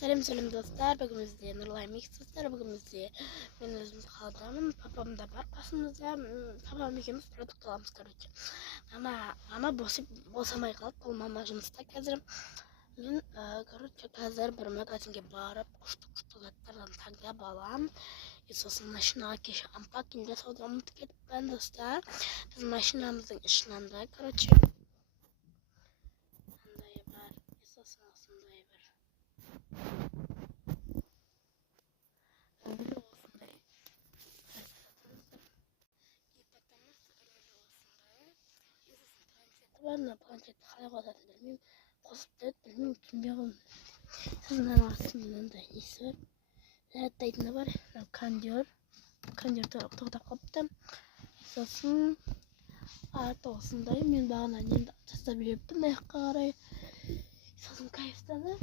Сәлем достар, бүгін бізде Нұрлай Микс достар, бүгін бізде мен өзім қаладамын, папам да бар қасымызда, папам екеуміз продукт аламыз, короче. Мама босамай қалды, ол мама жұмыста қазір. Мен, қазір бір магазинге барып, күшті заттардан таңдап аламын. Сосын машинаға кеше ампакин жасауды ұмытып кетіппін достар. Біз машинамыздың ішінен да, короче. Андай бар, сосын осындай бір. Планшетті қалай қосатын білмеймін, қосып та білмеймін, түсінбей қалдым. Сосын астында мынандай несі бар, зарядтайтыны бар, кондер тоқтап қалыпты. Сосын арты осындай, мен бағана немді тастап жіберіппін аяққа қарай. Сосын кайфтанып,